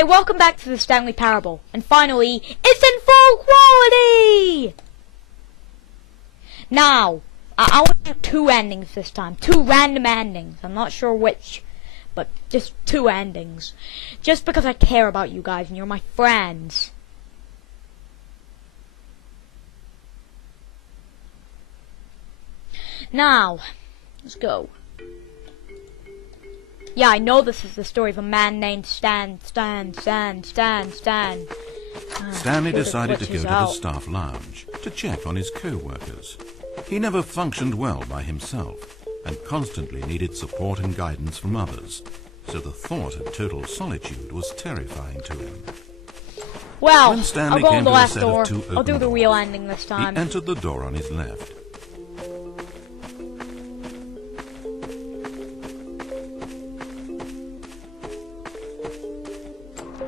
Okay, welcome back to the Stanley Parable. And finally, it's in full quality! Now, I want to do 2 endings this time. 2 random endings. I'm not sure which, but just 2 endings. Just because I care about you guys and you're my friends. Now, let's go. Yeah, I know this is the story of a man named Stan. Stanley decided to go to the staff lounge to check on his co-workers. He never functioned well by himself and constantly needed support and guidance from others, so the thought of total solitude was terrifying to him. Well, when Stanley I'll go came in the to a last set door. of 2 I'll do open the doors, real ending this time. He entered the door on his left.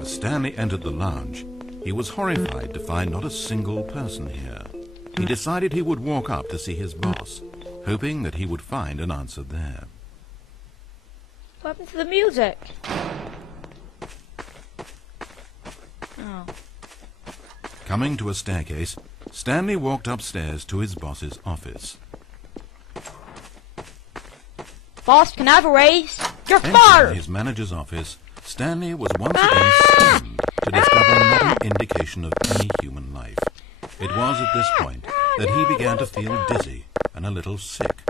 As Stanley entered the lounge, he was horrified to find not a single person here. He decided he would walk up to see his boss, hoping that he would find an answer there. What happened to the music? Oh. Coming to a staircase, Stanley walked upstairs to his boss's office. Boss, can I have a raise? You're Entering fired! his manager's office, Stanley was once again stunned to discover not an indication of any human life. It was at this point that he began to feel dizzy and a little sick.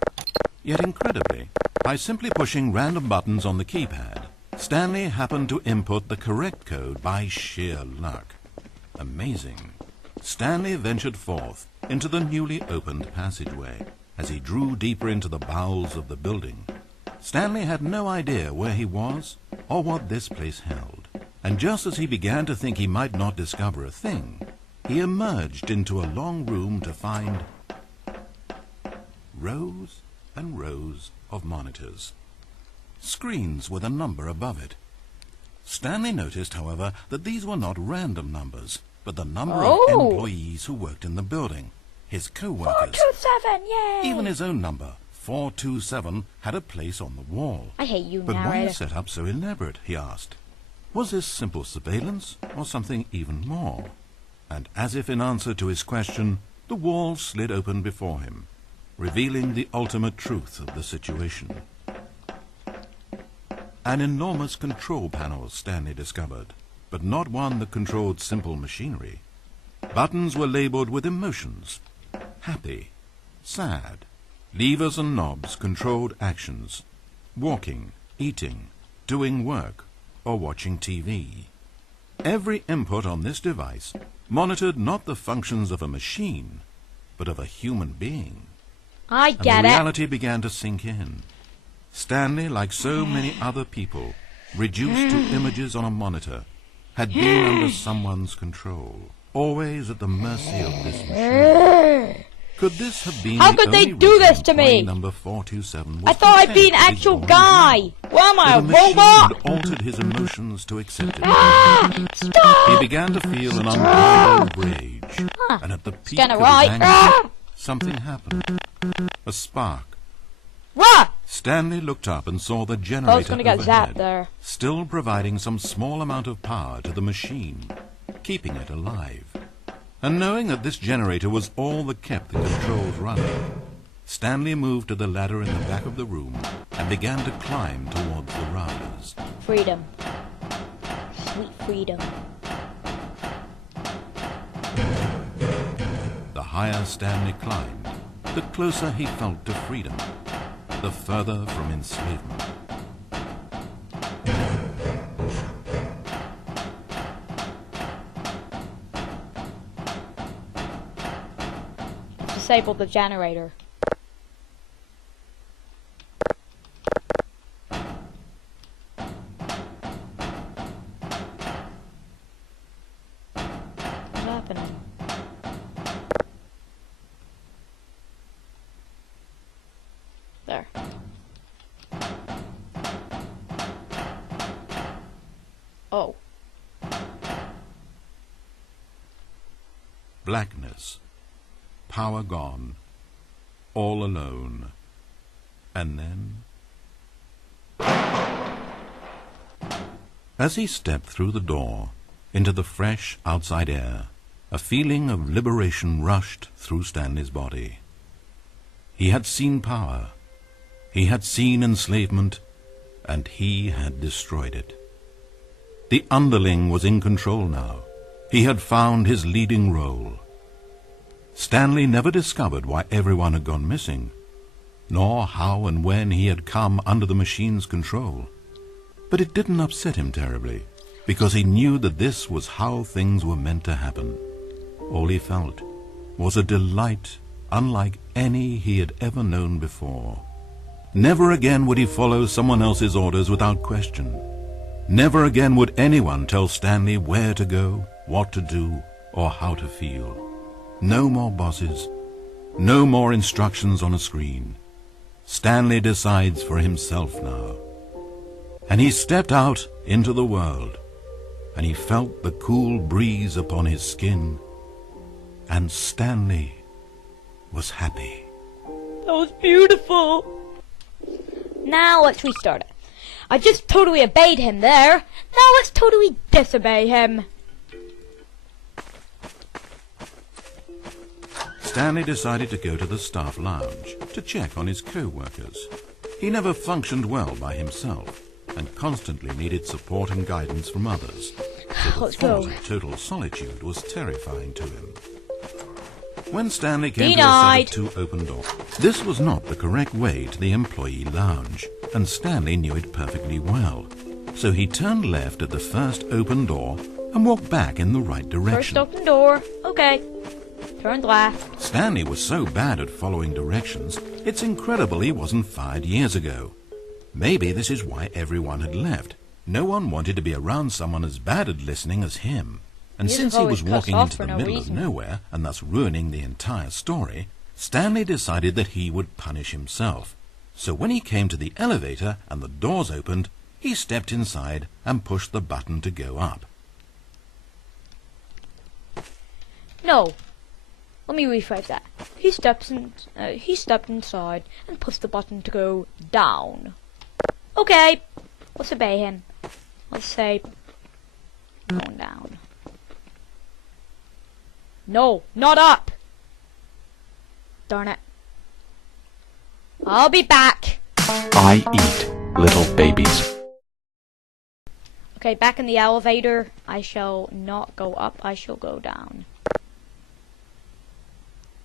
Yet incredibly, by simply pushing random buttons on the keypad, Stanley happened to input the correct code by sheer luck. Amazing. Stanley ventured forth into the newly opened passageway. As he drew deeper into the bowels of the building, Stanley had no idea where he was or what this place held. And just as he began to think he might not discover a thing, he emerged into a long room to find rows and rows of monitors. Screens with a number above it. Stanley noticed, however, that these were not random numbers, but the number of employees who worked in the building, his co-workers. 427, yay! Even his own number, 427, had a place on the wall. I hate you, But why narrator. a setup so elaborate, he asked. Was this simple surveillance, or something even more? And as if in answer to his question, the wall slid open before him, revealing the ultimate truth of the situation. An enormous control panel, Stanley discovered, but not one that controlled simple machinery. Buttons were labeled with emotions. Happy, sad. Levers and knobs controlled actions. Walking, eating, doing work, or watching TV. Every input on this device monitored not the functions of a machine, but of a human being. I And get the it. reality began to sink in. Stanley, like so many other people, reduced to images on a monitor, had been under someone's control, always at the mercy of this machine. Could this have been How the could they only do reason this to employee me? Number 427 was I thought I'd be an content with actual his guy. own What am I, But a the machine robot? had altered his emotions to accept it. Stop! He began to feel an unbridled rage, and at the peak Kinda of right. his anger, something happened. A spark. Rah! Stanley looked up and saw the I was generator gonna get overhead, zapped there. still providing some small amount of power to the machine, keeping it alive. And knowing that this generator was all that kept the controls running, Stanley moved to the ladder in the back of the room and began to climb towards the rafters. Freedom. Sweet freedom. The higher Stanley climbed, the closer he felt to freedom, the further from enslavement. Disable the generator. What's happening? There. Oh. Blackness. Power gone, all alone, and then As he stepped through the door into the fresh outside air, a feeling of liberation rushed through Stanley's body. He had seen power, he had seen enslavement, and he had destroyed it. The underling was in control now. He had found his leading role. Stanley never discovered why everyone had gone missing, nor how and when he had come under the machine's control. But it didn't upset him terribly, because he knew that this was how things were meant to happen. All he felt was a delight unlike any he had ever known before. Never again would he follow someone else's orders without question. Never again would anyone tell Stanley where to go, what to do, or how to feel. No more bosses, no more instructions on a screen. Stanley decides for himself now. And he stepped out into the world, and he felt the cool breeze upon his skin, and Stanley was happy. That was beautiful. Now let's restart it. I just totally obeyed him there. Now let's totally disobey him. Stanley decided to go to the staff lounge to check on his co-workers. He never functioned well by himself and constantly needed support and guidance from others. So the Let's thought go. of total solitude was terrifying to him. When Stanley came Denied. to a set of 2 open doors, this was not the correct way to the employee lounge, and Stanley knew it perfectly well. So he turned left at the first open door and walked back in the right direction. First open door. Okay. Turned left. Stanley was so bad at following directions, it's incredible he wasn't fired years ago. Maybe this is why everyone had left. No one wanted to be around someone as bad at listening as him. And He since doesn't he was always cuss walking off into for the no middle reason. of nowhere and thus ruining the entire story, Stanley decided that he would punish himself. So when he came to the elevator and the doors opened, he stepped inside and pushed the button to go up. No. Let me rephrase that. He stepped inside and pushed the button to go down. Okay. Let's obey him. Let's say going down. No, not up. Darn it. I'll be back. I eat little babies. Okay, back in the elevator. I shall not go up. I shall go down.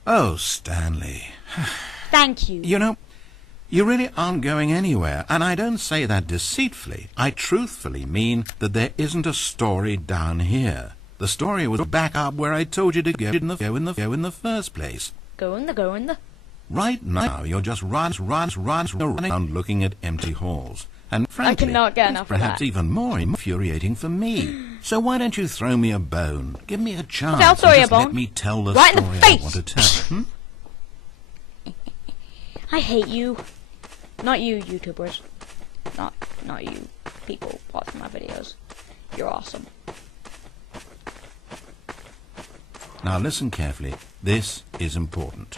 Oh, Stanley. Thank you. You know, you really aren't going anywhere, and I don't say that deceitfully. I truthfully mean that there isn't a story down here. The story was back up where I told you to go in the first place. Go in the. Right now, you're just running around looking at empty halls. And frankly, cannot get that's enough of perhaps that. even more infuriating for me. So why don't you throw me a bone? Give me a chance. Okay, I'll throw and you a just let bone. me tell the Right in the story I face. want to tell. I hate you. Not you, YouTubers. Not you, people watching my videos. You're awesome. Now listen carefully. This is important.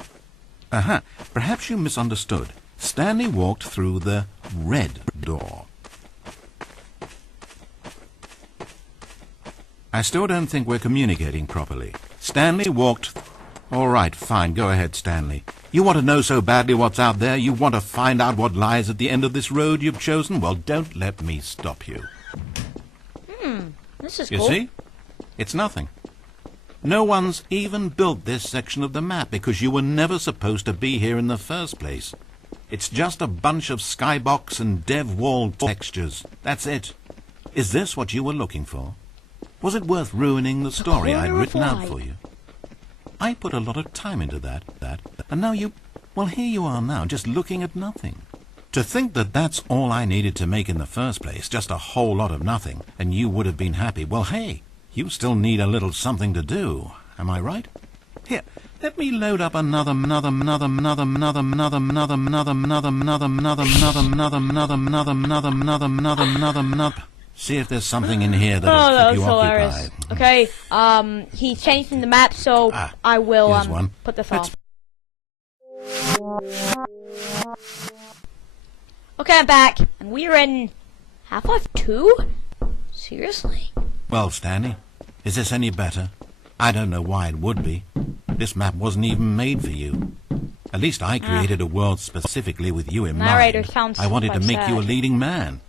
Perhaps you misunderstood. Stanley walked through the red door. I still don't think we're communicating properly. Stanley walked... All right, fine, go ahead, Stanley. You want to know so badly what's out there? You want to find out what lies at the end of this road you've chosen? Well, don't let me stop you. This is You cool. see? It's nothing. No one's even built this section of the map because you were never supposed to be here in the first place. It's just a bunch of skybox and dev wall textures. That's it. Is this what you were looking for? Was it worth ruining the story I'd corner of written out light. for you? I put a lot of time into that, and now well, here you are now, just looking at nothing. To think that that's all I needed to make in the first place, just a whole lot of nothing, and you would have been happy. Well, hey, you still need a little something to do. Am I right? Here, let me load up another. See if there's something in here Oh, that'll that keep was you hilarious. occupied. Okay, he's changing the map, so I will here's one. put this Let's- off. Okay, I'm back, and we're in Half-Life 2? Seriously? Well, Stanley, is this any better? I don't know why it would be. This map wasn't even made for you. At least I created a world specifically with you in Narrator mind. sounds I wanted to quite make you a sad. leading man.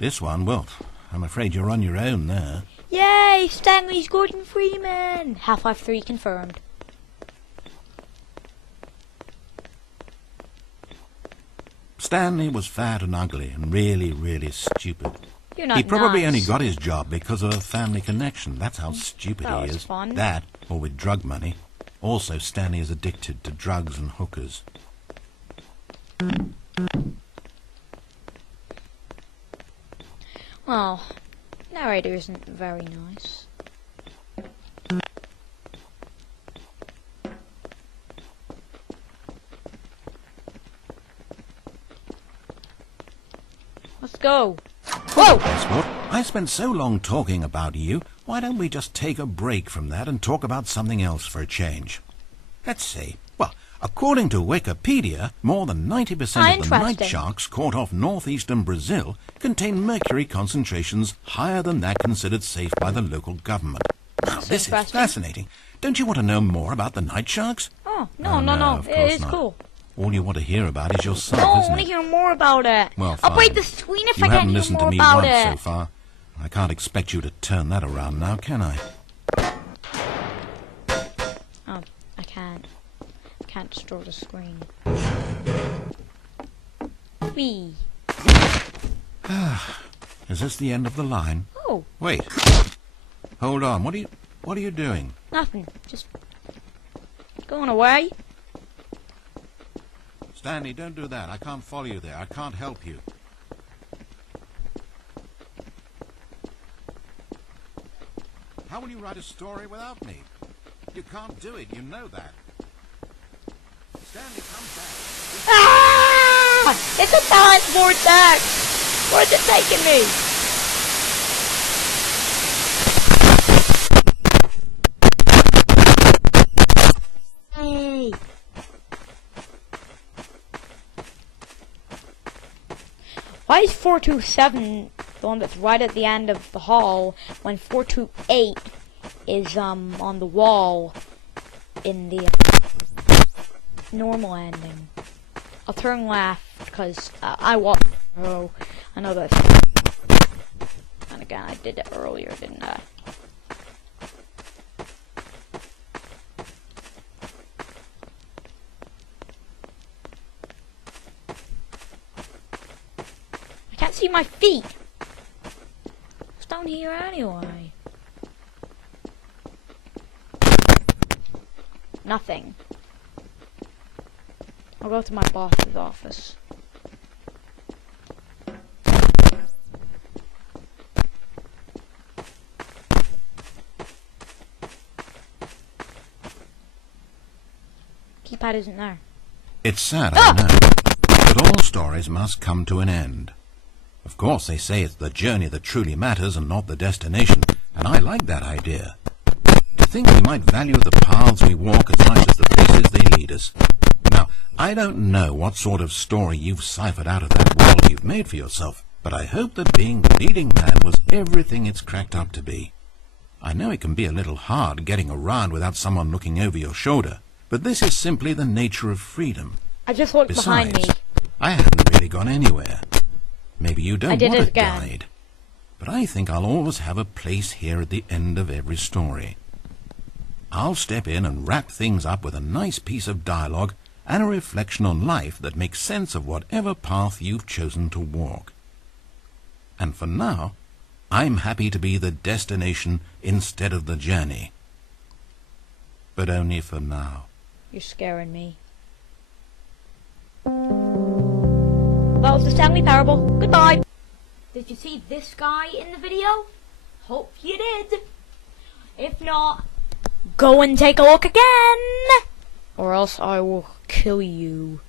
This one, well, I'm afraid you're on your own there. Yay! Stanley's Gordon Freeman! Half-Life 3 confirmed. Stanley was fat and ugly and really, really stupid. You're not He probably nice. only got his job because of a family connection. That's how stupid That he was is. fun. That, or with drug money. Also, Stanley is addicted to drugs and hookers. Well, narrator isn't very nice. Let's go. Whoa! Guess what? I spent so long talking about you. Why don't we just take a break from that and talk about something else for a change? Let's see. Well, according to Wikipedia, more than 90% of the night Interesting. sharks caught off northeastern Brazil contain mercury concentrations higher than that considered safe by the local government. Now, this is interesting. fascinating. Don't you want to know more about the night sharks? Oh, Oh, no. of It course is not. cool. All you want to hear about is yourself, No, I isn't want to it? hear more about it. Well, I'll break fine. the screen if You I haven't can't hear listened to more me about once so it. far. I can't expect you to turn that around now, can I? Oh, I can't. Can't destroy the screen. Wee. Is this the end of the line? Oh, Wait. Hold on. What are you doing? nothing. Just going away. Stanley, don't do that. I can't follow you there. I can't help you. How will you write a story without me? You can't do it. You know that. Stanley, come back. Ah! It's a time vortex! Where's it taking me? Hey! Why is 427 the one that's right at the end of the hall when 428 is on the wall in the normal ending? I'll turn left because I walk. Oh, I know that. And again, I did it earlier, didn't I? I can't see my feet. It's down here anyway. Nothing. I'll go to my boss's office. Keypad isn't there. It's sad, I know. But all stories must come to an end. Of course, they say it's the journey that truly matters and not the destination, and I like that idea. To think we might value the paths we walk as much as the places they lead us. Now, I don't know what sort of story you've ciphered out of that world you've made for yourself, but I hope that being the leading man was everything it's cracked up to be. I know it can be a little hard getting around without someone looking over your shoulder, but this is simply the nature of freedom. I just looked behind me. Besides, I haven't really gone anywhere. Maybe you I don't did want it a again. guide, but I think I'll always have a place here at the end of every story. I'll step in and wrap things up with a nice piece of dialogue and a reflection on life that makes sense of whatever path you've chosen to walk. And for now, I'm happy to be the destination instead of the journey. But only for now. You're scaring me. That was the Stanley Parable. Goodbye. Did you see this guy in the video? Hope you did. If not, go and take a look again. Or else I will kill you.